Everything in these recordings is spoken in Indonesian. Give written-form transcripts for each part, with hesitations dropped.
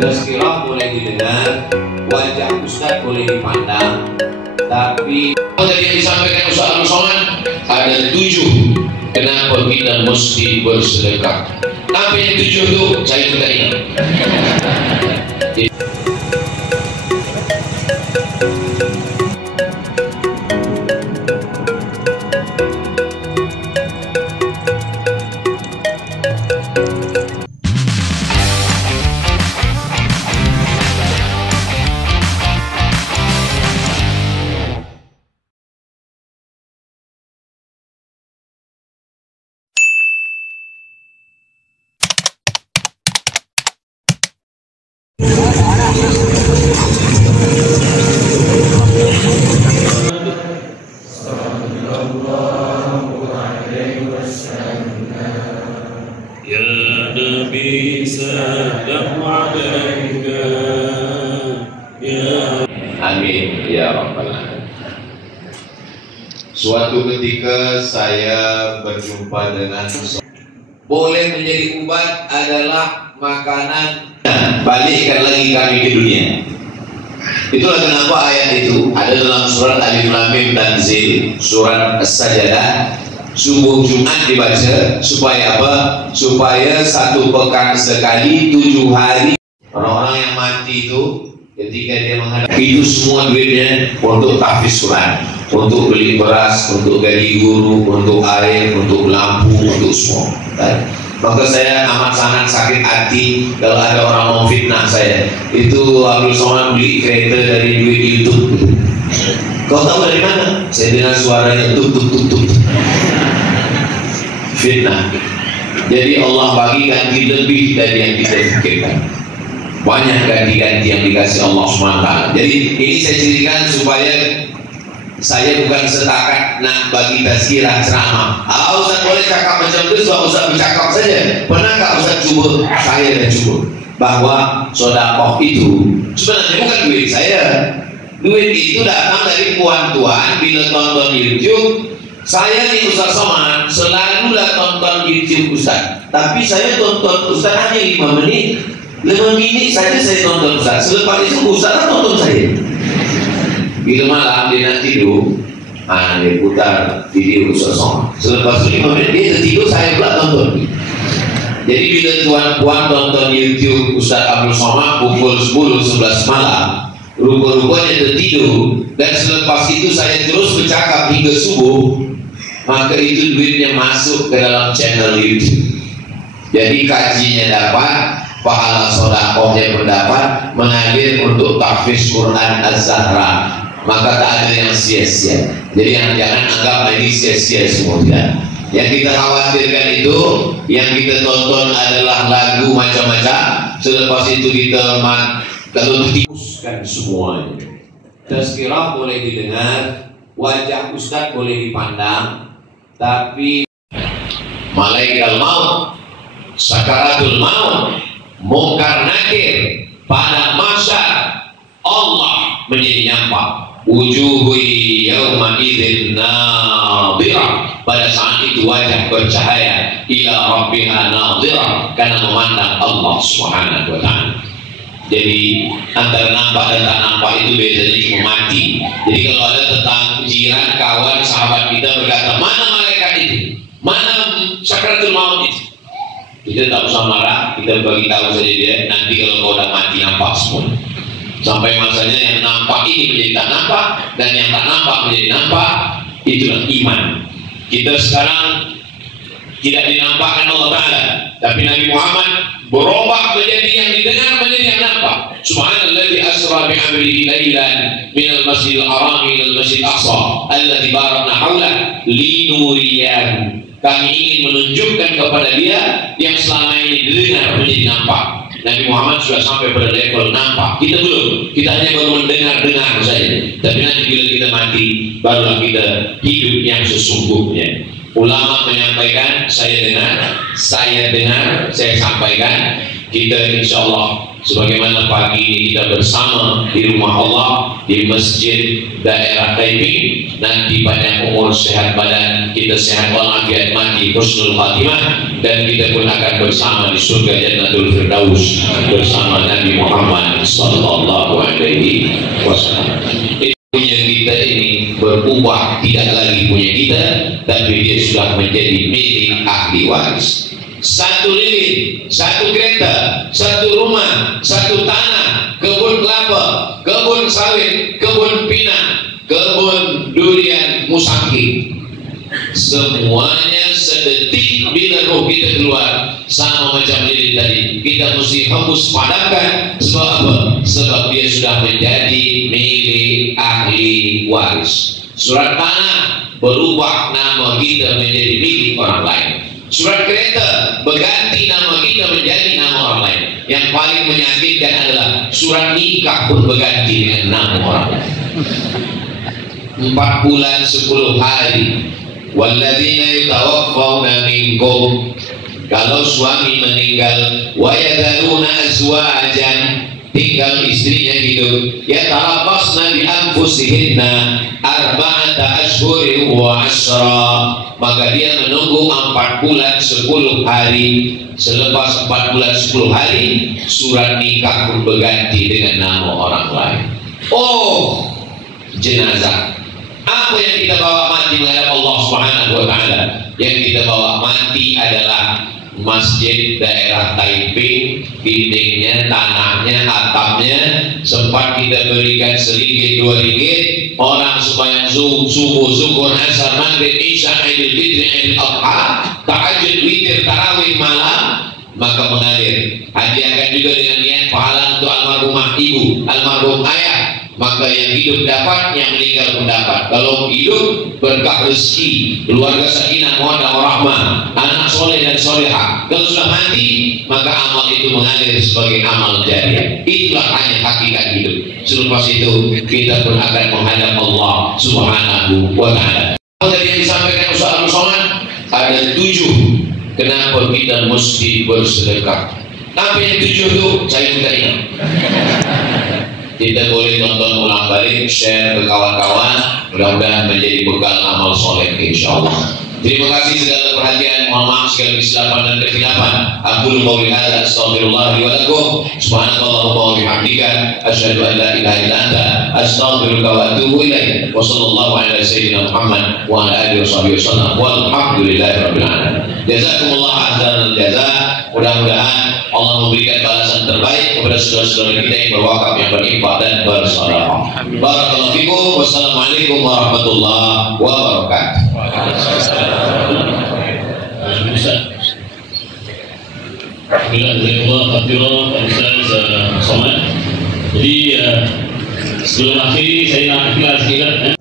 Tazkirah boleh didengar, wajah Ustaz boleh dipandang, tapi tadi yang disampaikan Ustaz Abdul Somad ada 7 kenapa kita mesti bersedekah. Apa yang 7 itu saya tidak ingat. Amin ya rabbal alamin. Suatu ketika saya berjumpa dengan boleh menjadi ubat adalah makanan. Balikkan lagi kami ke dunia. Itulah kenapa ayat itu ada dalam surat Alif Lam Mim Tanzil, surat As-Sajdah. Subuh Jumat dibaca supaya apa? Supaya 1 pekan sekali 7 hari. Orang-orang yang mati itu ketika dia menghadap itu semua duitnya untuk tahfiz Quran, untuk beli beras, untuk gaji guru, untuk air, untuk lampu, untuk semua. Maka saya amat sangat sakit hati kalau ada orang mau fitnah saya. Itu Abdul Somad beli kereta dari duit YouTube. Kau tahu dari mana? Saya dengar suaranya tuk tuk tuk tuk. Fitnah. Jadi Allah bagi ganti lebih dari yang kita pikirkan. Banyak ganti-ganti yang dikasih Allah SWT. Jadi ini saya ceritakan supaya saya bukan setakat nak bagi tazkirah ceramah. Ustaz boleh cakap macam itu, Ustaz bercakap saja. Pernahkah Ustaz cuba? Saya dah cuba. Bahwa sedekah itu sebenarnya bukan duit saya. Duit itu datang dari puan-tuan bila tonton YouTube. Saya nih Ustaz Somad selalulah tonton YouTube Ustaz. Tapi saya tonton Ustaz hanya 5 menit. 5 menit saja saya tonton Ustaz. Selepas itu Ustaz tonton saya. Bila malam dia nak tidur, dia putar video Ustaz Somad. Selepas itu 5 menit dia tertidur, saya pula tonton. Jadi bila tuan-puan tonton YouTube Ustaz Abdul Somad pukul 10-11 malam, rupa-rupanya tertidur, dan selepas itu saya terus bercakap hingga subuh, maka itu duitnya masuk ke dalam channel YouTube. Jadi kajinya dapat, pahala sedekahnya mendapat, mengalir untuk tahfiz Quran Az-Zahra. Maka tak ada yang sia-sia. Jadi jangan anggap ini sia-sia semua, tidak. Yang kita khawatirkan itu, yang kita tonton adalah lagu macam-macam. Selepas itu kita kalau dihapuskan semuanya. Tazkirah boleh didengar, wajah Ustaz boleh dipandang, tapi malaikat maut, sakaratul maut, mungkar nakir, pada masa Allah menjadi nampak. Wujuhu yawma idzin nadhirah, pada saat itu wajah bercahaya, ila rabbiha nadhirah, karena memandang Allah Subhanahu wa ta'ala. Jadi antara nampak dan tak nampak itu bedanya cuma mati. Jadi kalau ada tetangga, jiran, kawan, sahabat kita berkata, mana malaikat itu? Mana sakaratul maut itu? Kita tak usah marah, kita bagi tahu saja dia, nanti kalau kau dah mati nampak semua. Sampai masanya yang nampak ini menjadi tak nampak, dan yang tak nampak menjadi nampak. Itulah iman. Kita sekarang tidak dinampakkan Allah Ta'ala, tapi Nabi Muhammad berubah menjadi yang didengar, menjadi yang nampak. Subhanalladzi asra bi'amrihi lailan minal masjidil haram ilal masjidil aqsa alladzi barakna haulahu linuriyahu. Kami ingin menunjukkan kepada dia yang selama ini didengar menjadi nampak. Nabi Muhammad sudah sampai pada level nampak. Kita belum. Kita hanya baru mendengar-dengar saja. Tapi nanti bila kita mati, barulah kita hidup yang sesungguhnya. Ulama menyampaikan, saya dengar, saya sampaikan. kita insya Allah sebagaimana pagi ini kita bersama di rumah Allah di masjid daerah Taiping, nanti banyak umur, sehat badan, kita sehat walafiat, mati husnul khatimah, dan kita pun akan bersama di surga Jannatul Firdaus bersama Nabi Muhammad sallallahu alaihi wasallam. Punya kita ini berubah, tidak lagi punya kita, tapi dia sudah menjadi milik ahli waris. Satu lilin, satu kereta, satu rumah, satu tanah, kebun kelapa, kebun sawit, kebun pinang, kebun durian musangking. Semuanya sedetik bila roh kita keluar, sama macam lilin tadi, kita mesti hembus padamkan. Sebab apa? Sebab dia sudah menjadi milik ahli waris. Surat tanah berubah nama kita menjadi milik orang lain. Surat kereta berganti nama kita menjadi nama orang lain. Yang paling menyakitkan adalah surat nikah pun berganti dengan nama orang lain. 4 bulan 10 hari. Walladzina yatawaffawna minkum, kalau suami meninggal, wa yadharuna azwajan, tinggal istrinya hidup, yatarabbasna bi anfusihinna arba'ata ashhurin wa 'ashra, maka dia menunggu 4 bulan 10 hari. Selepas 4 bulan 10 hari, surat nikah pun berganti dengan nama orang lain. Oh, jenazah. Apa yang kita bawa mati menghadap Allah Subhanahu wa taala? Yang kita bawa mati adalah masjid daerah Taiping, dindingnya, tanahnya, atapnya sempat kita berikan RM1, RM2, orang supaya subuh, zuhur, asar, maghrib, isya, idul fitri, idul adha, tahajud, witir, tarawih malam, maka mengalir. Hadiahkan juga dengan niat pahala untuk almarhumah ibu, almarhum ayah. Maka yang hidup dapat, yang meninggal pun dapat. Kalau hidup berkah rezeki, keluarga sakinah mawaddah warahmah, anak soleh dan solehah. Kalau sudah mati, maka amal itu mengalir sebagai amal jariah. Itulah hanya hakikat hidup. Selepas itu kita pun akan menghadap Allah Subhanahu wa taala. Tadi yang disampaikan Ustaz Abdul Somad, ada 7 kenapa kita mesti bersedekah. Apa yang 7 itu? Saya juga ingat. Kita boleh tonton ulang balik, share ke kawan-kawan, mudah-mudahan menjadi bekal amal soleh insyaallah. Terima kasih segala perhatian, mohon maaf segala kesilapan dan kekhilafan. Aqulu qouli hadza astaghfirullah li wa lakum. Subhanakallahumma wa bihamdika asyhadu an la ilaha illa anta astaghfiruka wa atubu ilaik. Wa sallallahu ala sayyidina Muhammad wa ala alihi wasallam. Walhamdulillahi rabbil alamin. Jazakumullah ahsanal jazaa. Mudah-mudahan Allah memberikan balasan terbaik kepada saudara-saudara kita yang berwakaf, yang berinfak dan bersedekah. Barakallahu fikum. Wassalamualaikum warahmatullahi wabarakatuh. Jadi sebelum akhir saya nak ikhlas juga.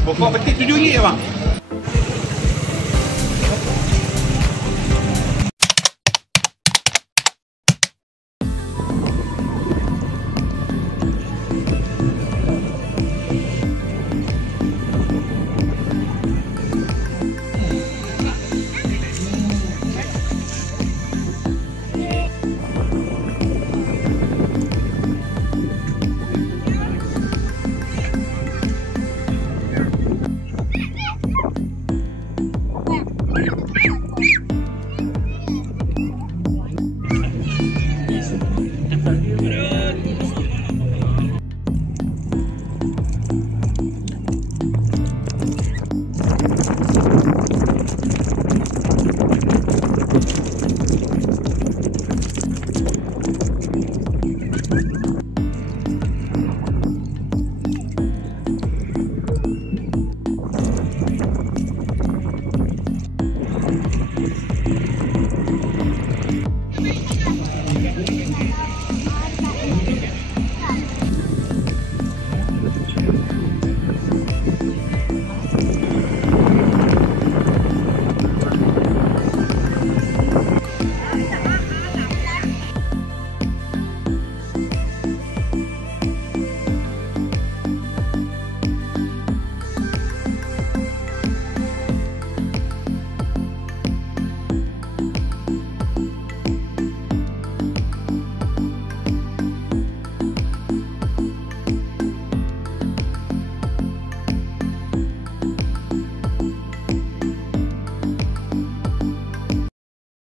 Pokok petik 7 ringgit bang.